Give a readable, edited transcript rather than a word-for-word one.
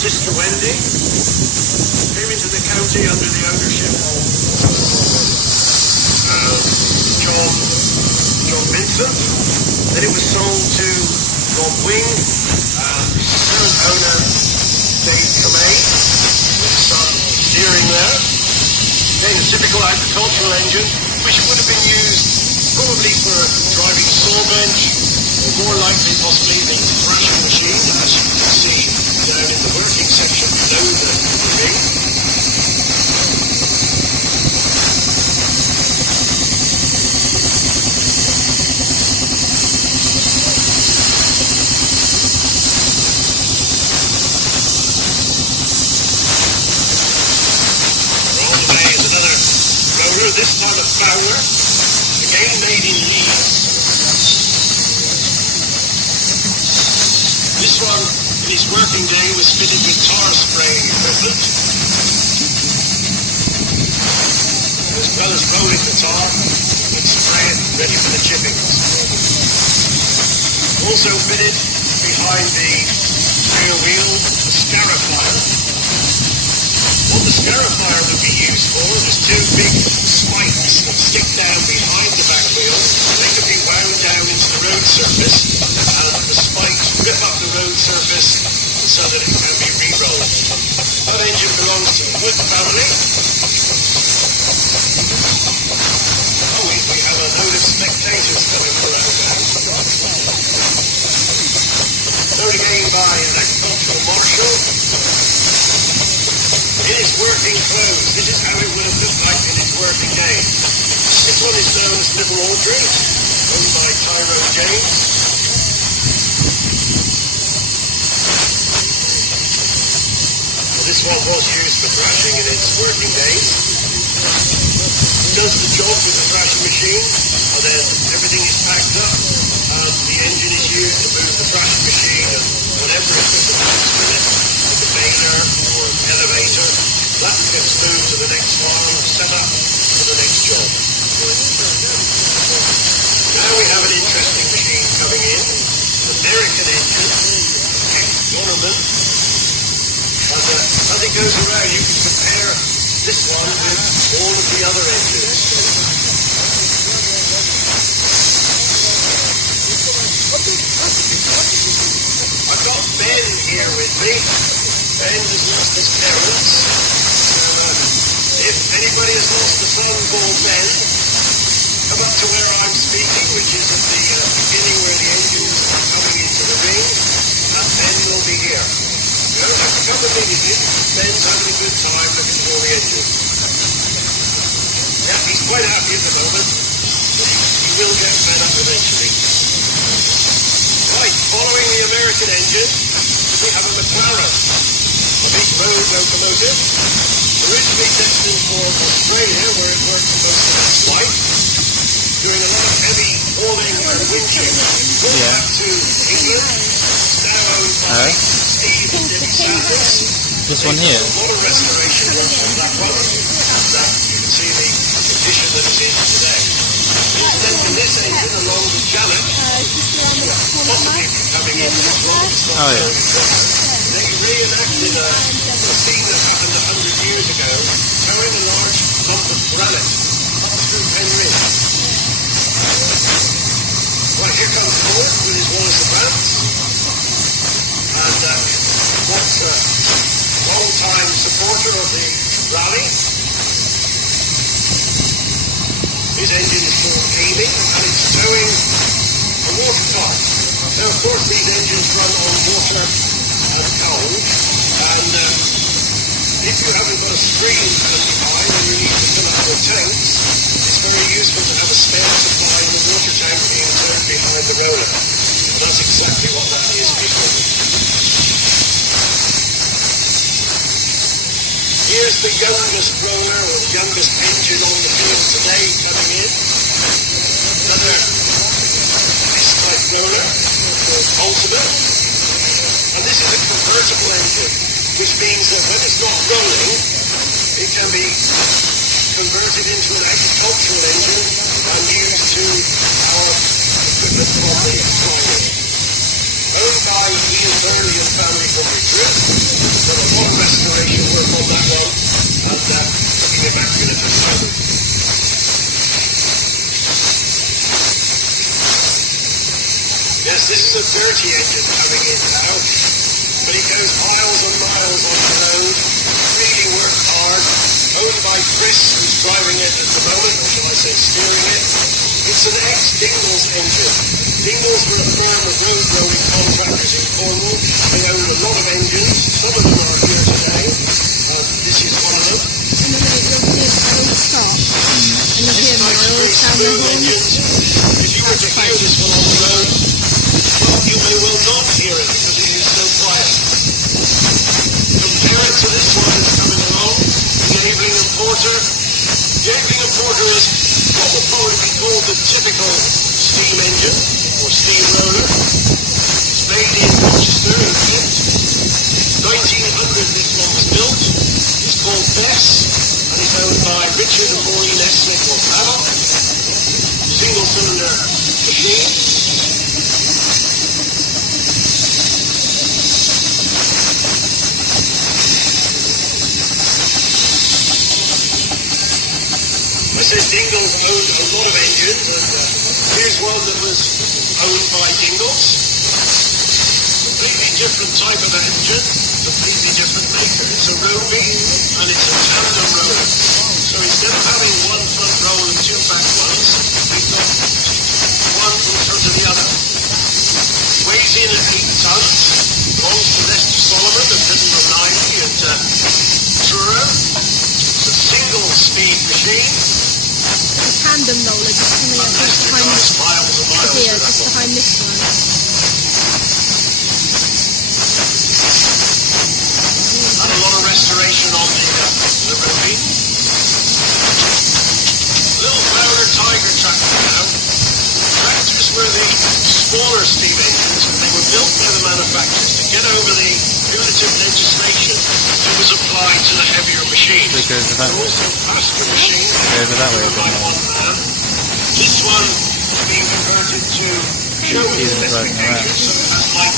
sister Wendy came into the county under the ownership of John Vincent. Then it was sold to Rob Wing, current owner Dave Kamei, with some steering there. Again, a typical agricultural engine, which would have been used probably for driving saw bench, or more likely possibly the thrashing machine, as you can see down in the working section below the ring. On the way is another roller, this time a Fowler, again made in Leeds. This one, in its working day, was fitted with tar spraying equipment. As well as rolling the tar and spray it ready for the chippings. Also fitted behind the rear wheel, the scarifier. What the scarifier would be used for, there's two big spikes that stick down behind the back wheel. They can be wound down into the road surface, and the spikes rip up the road surface so that it can be re-rolled. That engine belongs to the Wood family. Oh, we have a load of spectators coming around now. Known again by an agricultural marshal. In its working clothes, this is how it would have looked like in its working day. This one is known as Little Audrey, owned by Tyrone James. This one was used for thrashing in its working days. Does the job with the thrashing machine, and then everything is packed up, and the engine is used to move the thrashing machine and whatever equipment comes with it, like a baler or an elevator, that gets moved to the next farm, set up for the next job. Now we have an interesting machine coming in, an American engine, ex-Donovan. And as it goes around, you can compare this one with all of the other engines. I've got Ben here with me. Ben has lost his parents. If anybody has lost a son called Ben, come up to where I'm speaking, which is at the beginning where the engines are coming into the ring, and Ben will be here. You don't have to come immediately. Ben's having a good time looking at all the engines. Yeah, he's quite happy at the moment, but he will get fed up eventually. Right, following the American engine, we have a McLaren, a big road locomotive, originally destined for Australia, where it worked most of its life, doing a lot of heavy hauling and winching. Brought back to England, it's now owned by Steve and Debbie Sanders. This one here? A lot of restoration work on that one, and you can see the condition that it's in today. Just lending this engine along with Janet, possibly coming in next one, it's not They reenacted a scene that happened 100 years ago, towing a large lump of granite up through Penrith. Right, here comes Paul with his Wallace and Vance, and what's a long-time supporter of the rally. His engine is called Amy, and it's towing a water cart. Now, of course, these engines run on water and coal, and if you haven't got a screen handy by when you need to fill up your tanks, it's very useful to have a spare supply in the water tank being turned behind the roller. And that's exactly what that is before me. Here's the youngest roller, or the youngest engine on the field today coming in. Another S-type roller called Ultimate. And this is a convertible engine, which means that when it's not rolling, it can be converted into an agricultural engine and used to power equipment from the primary. Owned by Ian Burnley and family from Madrid, but This is a dirty engine coming in now, but it goes miles and miles on the road, really worked hard, owned by Chris, who's driving it at the moment, or shall I say steering it. It's an ex-Dingles engine. Dingles were a firm of road rolling contractors in Cornwall. They own a lot of engines. Some of them are here today. This is one of them. And then you'll see it will stop. And you'll hear Nice, very smooth engines. If you were to hear this one on the road, well, you may well not hear it because it is so quiet. Compare it to this one that's coming along, the Aveling and Porter. The Aveling and Porter is what would probably be called the typical steam engine or steam roller. It's made in Rochester in Kent. 1900 this one was built. It's called Bess and it's owned by Richard and Maureen Eslick of Paddock. Single cylinder machine. I said Dingles owned a lot of engines, and here's one that was owned by Dingles. Completely different type of engine, completely different maker. It's a Roby, and it's a tandem roller. So instead of having one front roll and two back ones, we've got one in front of the other. Weighs in at 8 tons, belongs to Lester Solomon and Fiddler Lively at Truro. It's a single speed machine. Tandem roller just coming up just behind this. Miles and miles Here, just behind this one. Had a lot of restoration on the Ruby. Little Browner Tiger tractor now. Tractors were the smaller steam engines, and they were built by the manufacturers to get over the punitive legislation that was applied to the heavier machines. They're also faster machines. This one being converted to show specifications, so it has light